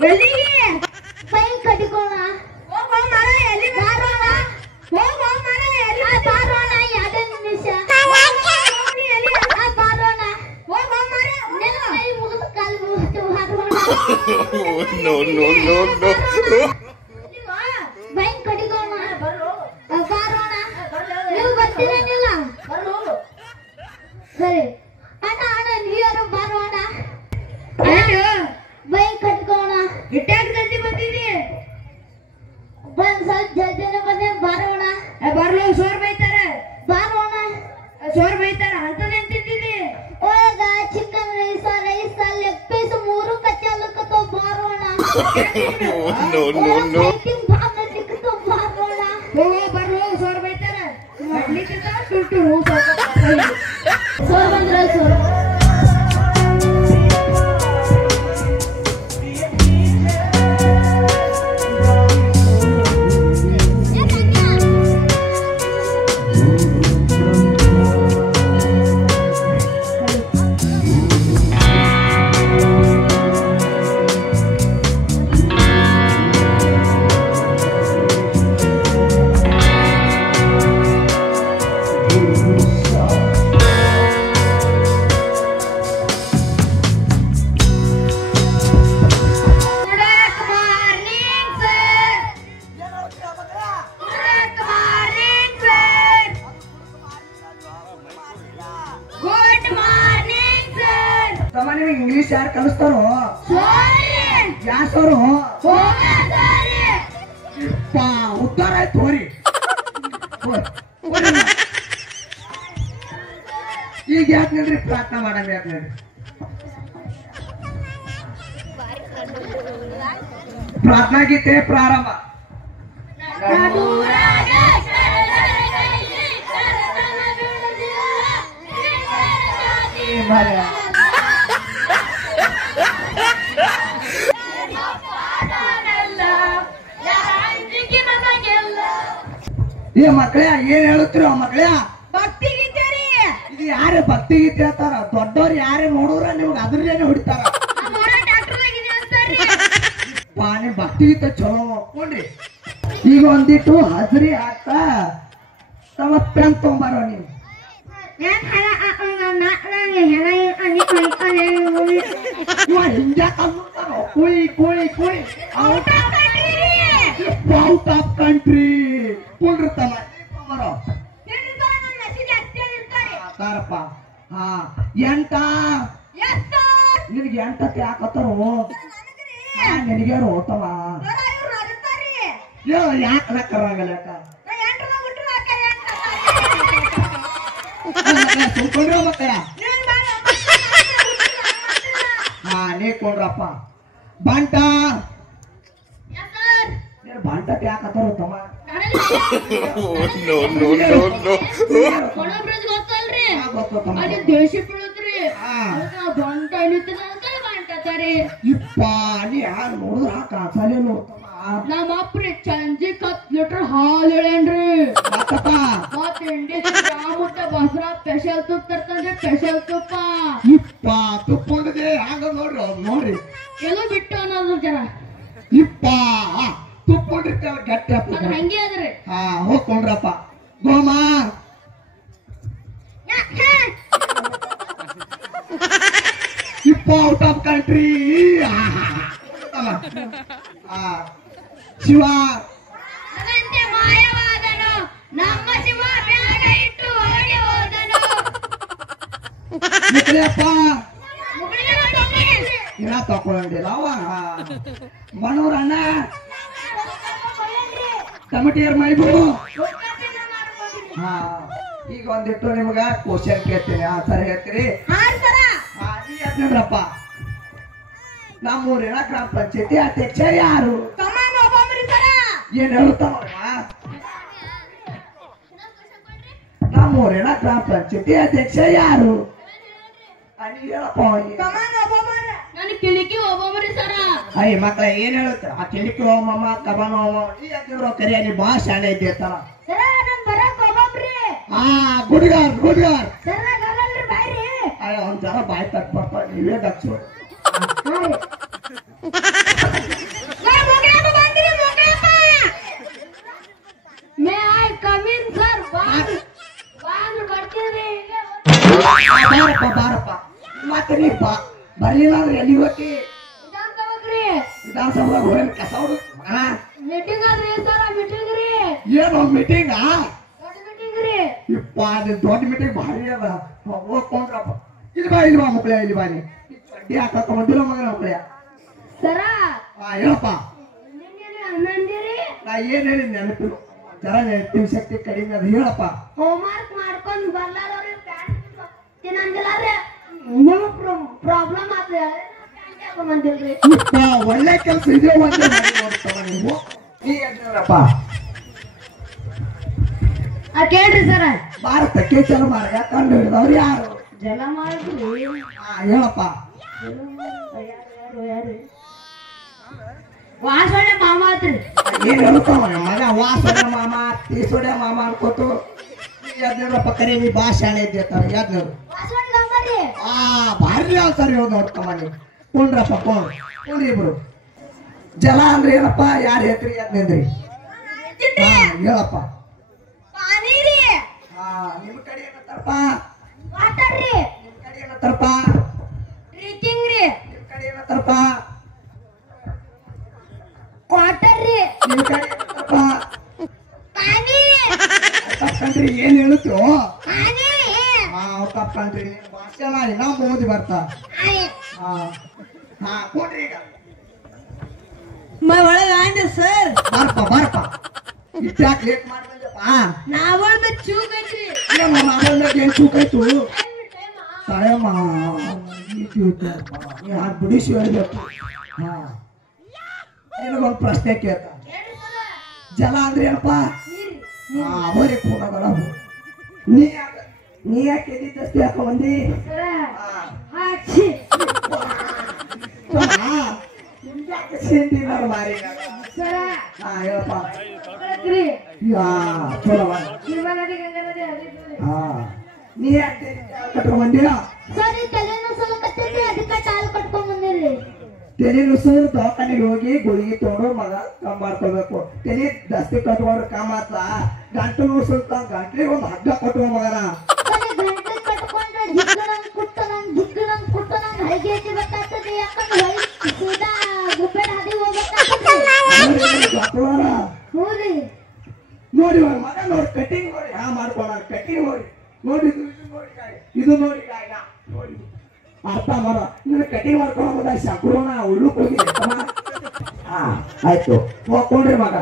ಎಲ್ಲಿಗೆ ಬೈ ಕಟ್ಟಿಕೋಣ ಹೋಗೋ ಮರ ಎಲ್ಲಿ ಬಾರೋಣ ಹೋಗೋ ಮರ ಎಲ್ಲಿ ಬಾರೋಣ ಯಾಕೆ ನಿಮಿಷ ಎಲ್ಲಿ ಬಾರೋಣ ಹೋಗೋ ಮರ ನಿನ್ನ ಕೈ ಮುಗಿದು ಕಾಲು ಮುಗಿದು ಬಾರೋಣ ನೋ ನೋ ನೋ ನೋ ಬೈ ಕಟ್ಟಿಕೋಣ ಬಾರೋಣ ನೀವು ಬರ್ತೀರೇನಿಲ್ಲ ಬರೋದು ಸರಿ ಅಣ್ಣ ಅಣ್ಣ ನೀರು ಬಾರೋಣ ಬೈ ಕಟ್ಕೋಣ ಇಟ್ಟಾಗ ಜಲ್ದಿ ಬಂದಿದಿ ಬಂದ್ ಸ್ವಲ್ಪ ಜಲ್ದಿನೇ ಬಂದೆ ಬಾರೋಣ ಬರ್ಲೋ ಸೋರ್ ಬೈತಾರ ಬಾರೋಣ ಸೋರ್ ಬೈತಾರ ಅಂತದೇ ತಿಂದಿದಿ ಒಳಗ ಚಿಕನ್ ರೈಸ್ ಲೆಗ್ ಪೀಸ್ 3 ಕಚ್ಚಲಕ್ಕತ್ತೋ ಬಾರೋಣ ನೋ ನೋ ನೋ ಬಾರೋಣ ಹೋಗೋ ಬರ್ಲೋ ಸೋರ್ ಬೈತಾರ ಮಾಡ್ಲಿಕ್ಕಿಂತ ಟುಟು ಸೋರ್ ಬಂದ್ರ ಸೋರ್ ಇಂಗ್ಲಿಷ್ ಯಾರು ಕಲಿಸ್ತಾರೋ ಯಾ ಸರು ಉತ್ತರ ಆಯ್ತು ಹೋರಿ ಈಗ ಯಾಕೆ ನೋಡ್ರಿ ಪ್ರಾರ್ಥನಾ ಮಾಡಂಗ ಯಾಕೆ ನೋಡ್ರಿ ಪ್ರಾರ್ಥನಾ ಗೀತೆ ಪ್ರಾರಂಭ ಮಕ್ಕಳೇ ಏನ್ ಹೇಳುತ್ತೀರ ಮಕ್ಕಳೇ ಭಕ್ತಿ ಗೀತೆ ರೀ ಇದು ಯಾರು ಭಕ್ತಿ ಗೀತೆ ಹೇಳ್ತಾರ ದೊಡ್ಡವ್ರು ಯಾರೇ ನೋಡೋರ ನಿಮ್ಗೆ ಅದ್ರಲ್ಲೇನೆ ಹೊಡಿತಾರ ನಿಮ್ ಭಕ್ತಿ ಗೀತೆ ಚಲೋ ನೋಡ್ರಿ ಈಗ ಒಂದಿಟ್ಟು ಹಜರಿ ಹಾಕ್ತಾ ತಮ್ಮ ಪೆನ್ ತಗೊಂಬಾರೋ ನೀವು ಕುಯ್ ಕುಯ್ ಕುಯ್ ಔಟ್ ಆಫ್ ಕಂಟ್ರಿ ಕುಳ್ರಿರ್ತಲ್ಲ ತಾರಪ್ಪ ಹಾ ಎಂಟ ನಿನಗೆ ಎಂಟಕ್ಕೆ ಯಾಕತ್ತಾರೋ ನಿನಗ್ಯಾರು ಹೋತವ ಯಾಕೆ ಕರಂಗಲ್ಲ ಸುಮ್ಕೊಂಡ್ರ ಮಕ್ಕಳ ಹಾ ನೀ ಕೊಂಡ್ರಪ್ಪ ಬಂಟ ಬಂಟಕ್ಕೆ ಯಾಕತ್ತಾರೋ ತಮ್ಮ ದೇಶ ಬೀಳುತ್ರಿ ಬಂಟ ಬಂಟತಾರೆ ಇಪ್ಪ ನೀ ಯಾರು ನೋಡಿದ್ರ ಕಾಸಲೇ ನೋಡ್ತಮ್ಮ ನಮ್ಮ ಅಪ್ರಿ ಸಂಜೆ 10 ಲೀಟರ್ ಹಾಲು ಹೇಳೇನ್ರಿ ಮತ್ತ ಇಂಡಿ ಮುಟ್ಟ ಬಸರ ಸ್ಪೆಷಲ್ ತುಪ್ಪ ತರ್ತಂದ್ರೆ ಸ್ಪೆಷಲ್ ತುಪ್ಪ ಇಪ್ಪ ತುಪ್ಪೊಂದಿದೆ ಹಂಗ ನೋಡ್ರಿ ನೋಡ್ರಿ ಎಲ್ಲೋ ಬಿಟ್ಟು ಅನ್ನೋದು ಜನ ಇಪ್ಪ ತುಪ್ಪೊಂಡಿರ್ತಲ್ಲ ಗಟ್ಟಿ ಅಪ್ಪ ಹಂಗೆ ಅದ್ರಿ ಹಾ ಹೋಗ್ಕೊಂಡ್ರಪ್ಪ ಗೋಮ ಇಪ್ಪ ಔಟ್ ಆಫ್ ಕಂಟ್ರಿ ಶಿವ ಮಾಯವಾದನು ನಮ್ಮ ಶಿವ ಬ್ಯಾಗ ಇಟ್ಟು ಓಡಿ ಹೋದನು ಇನ್ನ ತಕೊಳ್ಳಂಗಿಲ್ಲ ಅವ ಮನೋರಣ್ಣ ಟಮಟಿಯರ್ ಮೈಬು ಹಾ ಈಗ ಒಂದಿಟ್ಟು ನಿಮ್ಗ ಕ್ವಶನ್ ಕೇಳ್ತೀನಿ ಆನ್ಸರ್ ಹೇಳ್ತೀರಿ ನೋಡ್ರಪ್ಪ ನಮ್ಮೂರಿನ ಗ್ರಾಮ ಪಂಚಾಯತಿ ಅಧ್ಯಕ್ಷ ಯಾರು ಏನ್ ಹೇಳ್ತಾವ ನಮ್ಮೂರಿನ ಗ್ರಾಮ ಪಂಚಾಯತಿ ಅಧ್ಯಕ್ಷ ಯಾರು ಹೇಳಪ್ಪ ನಾನು ಕಿಳಿಕಿ ಒಬ್ಬೊಬ್ಬರಿ ಸರ ಅಯ್ಯ ಮಕ್ಕಳ ಏನ್ ಹೇಳುತ್ತ ಆ ಕಿಳಿಕಿ ಹೋಮಮ್ಮ ಕಬಾನ ಹೋಮ ಈ ಕರಿಯ ನೀ ಭಾಳ ಶಾಲೆ ಇದ್ದೇತಲ್ಲ ಹಾ ಗುಡ್ಗಾರ್ ಗುಡ್ಗಾರ್ ಅಯ್ಯ ಒಂದ್ ಜನ ಬಾಯ್ ತಟ್ ಬರ್ತಾವ ನೀವೇ ದಕ್ಷ ವಿಧಾನಸೌಧ ಹೋಗಿ ಕಸ ಹೊಡು ಮೀಟಿಂಗ್ ಆದ್ರಿ ಸರ ಮೀಟಿಂಗ್ ರೀ ಏನೋ ಮೀಟಿಂಗ್ ದೊಡ್ಡ ಮೀಟಿಂಗ್ ರೀ ಇಪ್ಪ ಅದು ದೊಡ್ಡ ಮೀಟಿಂಗ್ ಭಾರಿ ಅದ ಹೋಗ್ಕೊಂಡ್ರಪ್ಪ ಇಲ್ಲಿ ಬಾ ಮಕ್ಕಳೇ ಇಲ್ಲಿ ಬಾ ನೀ ಚಡ್ಡಿ ಹಾಕಕ್ಕ ಬಂದಿಲ್ಲ ಮಗನ ಮಕ್ಕಳೇ ಸರ ಹೇಳಪ್ಪ ಅನ್ನಂದಿರಿ ನಾ ಏನ್ ಹೇಳಿ ನೆನಪಿಲ್ಲ ಜರ ನೆನಪಿನ ಶಕ್ತಿ ಕಡಿಮೆ ಅದು ಹೇಳಪ್ಪ ಹೋಮ್ವರ್ಕ್ ಮಾಡ್ಕೊಂಡ್ ಬರ್ಲಾರವ್ರಿ ತಿನ್ನಂಗಿಲ್ಲ ರೀ ನಿಮಗ್ ಪ್ರಾಬ್ಲಮ್ ಆದ್ರೆ ಬಂದಿಲ್ರಿ ಒಳ್ಳೆ ಕೆಲಸ ಇದೆ ನೋಡ್ತಾವ ನೀವು ನೀ ಏನಪ್ಪ ಕೇಳ್ರಿ ಸರ ಭಾರತಕ್ಕೆ ಚಲೋ ಮಾರ್ಗ ಕಂಡು ಹಿಡಿದವ್ರು ಯಾರು ಜಲ ಮಾಡಿದ್ರಿ ಹೇಳಪ್ಪ ವಾಸಳೆ ಮಾಮ ಆತ್ರಿ ಏನ್ ಹೇಳ್ತಾವ ಮಗ ವಾಸೋಡ ಮಾಮ ತೀಸೋಡೆ ಮಾಮ ಅನ್ಕೋತು ಯಾದ್ನಪ್ಪ ಕರೆ ನೀ ಭಾಷಾಳೆ ಇದ್ದೇತಾವ ಯಾದ್ನವ್ರು ವಾಸಳೆ ಗಂಬರಿ ಭಾರಿ ಸರಿ ಹೋದ್ ನೋಡ್ಕಮ್ಮ ನೀವು ಕೊಂಡ್ರಪ್ಪ ಕೊಂಡ್ರಿ ಇಬ್ರು ಜಲ ಅಂದ್ರೆ ಏನಪ್ಪ ಯಾರು ಹೇಳ್ತೀರಿ ಯಾದ್ನೇಂದ್ರಿ ಹೇಳಪ್ಪ ಪಾನಿ ರೀ ನಿಮ್ ಕಡೆ ಏನತ್ತಾರಪ್ಪ ವಾಟರ್ ರೀ ನಿಮ್ ಕಡೆ ಏನತ್ತಾರಪ್ಪ ಡ್ರಿಂಕಿಂಗ್ ರೀ ನಿಮ್ ಕಡೆ ಏನತ್ತಾರಪ್ಪ ವಾಟರ್ ರೀ ನಿಮ್ ಕಡೆ ಏನತ್ತಾರಪ್ಪ ಪಾನಿ ತಪ್ಪಂದ್ರಿ ಏನ್ ಹೇಳುತ್ತೋ ಪಾನಿ ತಪ್ಪಂದ್ರಿ ಭಾಷೆ ಇನ್ನ ಮೋದಿ ಬರ್ತಾ ಕೊಡ್ರಿ ಈಗ ಒಳಗ ಆಂಡ ಸರ್ ಬಾರಪ್ಪ ಇಟ್ಟಾಕ್ ಲೇಟ್ ಮಾಡ್ಬಂದಪ್ಪ ನಾವೊಂದ ಚೂಕೈತ್ರಿ ಏನ್ ಚೂಕಾಯ್ತು ತಾಯಮ್ಮ ಯಾರು ಬಿಡಿಸಿ ಹೇಳ್ಬೇಕು ನಿನಗೊಂದು ಪ್ರಶ್ನೆ ಕೇಳ್ತ ಜಲ ಅಂದ್ರೆ ಏನಪ್ಪ ಅವರೇ ಕೂಡಗಲ್ಲ ನೀ ಯಾಕೆ ಎದ್ದಿದ್ದಷ್ಟೇ ಯಾಕೆ ಬಂದಿ ಮಾರಿ ಹೇಳಪ್ಪ ಚಲೋ ನೀ ಯಾಕೆ ಕಟ್ಕೊಂಡ್ ಬಂದಿಲ್ಲ ಸರಿ ತಲೆನೂ ಸಲಕತ್ತೈತಿ ಅದಕ್ಕೆ ಟಾಲ್ ಕಟ್ಕೊಂಡ್ ಬಂದಿರಿ ತೆಲಿ ನುಸುರು ದವಾಖಾನೆಗೆ ಹೋಗಿ ಗುಳಿಗೆ ತಗೊಂಡು ಮಗ ಕಮ್ ಮಾಡ್ಕೋಬೇಕು ತೆಲಿ ದಸ್ತಿ ಕಟ್ಕೊಂಡ್ರೆ ಕಮ್ ಆತ ಗಂಟು ನುಸುತ್ತ ಗಂಟ್ಲಿಗೆ ಒಂದು ಹಗ್ಗ ಕೊಟ್ಟು ಮಗನ ಸರಿ ಗಂಟೆ ಕಟ್ಕೊಂಡ್ರೆ ಜಿಗ್ಗನಂಗ್ ಕುಟ್ಟನಂಗ್ ಹೈಗೆ ಎತ್ತಿಬೇಕಾಗ್ತದೆ ಯಾಕಂದ್ರೆ ಸೀದಾ ಗುಪ್ಪೆನ ಹದಿ ಹೋಗ್ಬೇಕಾಗ್ತದೆ ಹೌದ್ರಿ ನೋಡಿ ಮಗ ನೋಡಿ ಕಟಿಂಗ್ ನೋಡಿ ಮಾಡ್ಕೊಳ ಕಟಿಂಗ್ ನೋಡಿ ಇದು ನೋಡಿ ನೋಡಿ ಅರ್ಥ ಮಾಡ ನೀನು ಕಟಿಂಗ್ ಮಾಡ್ಕೊಂಡು ಶಂಕರೋಣ ಉಳ್ಳುಕ್ ಹೋಗಿ ಆಯ್ತು ಹೋಗ್ಕೊಂಡ್ರಿ ಮಗ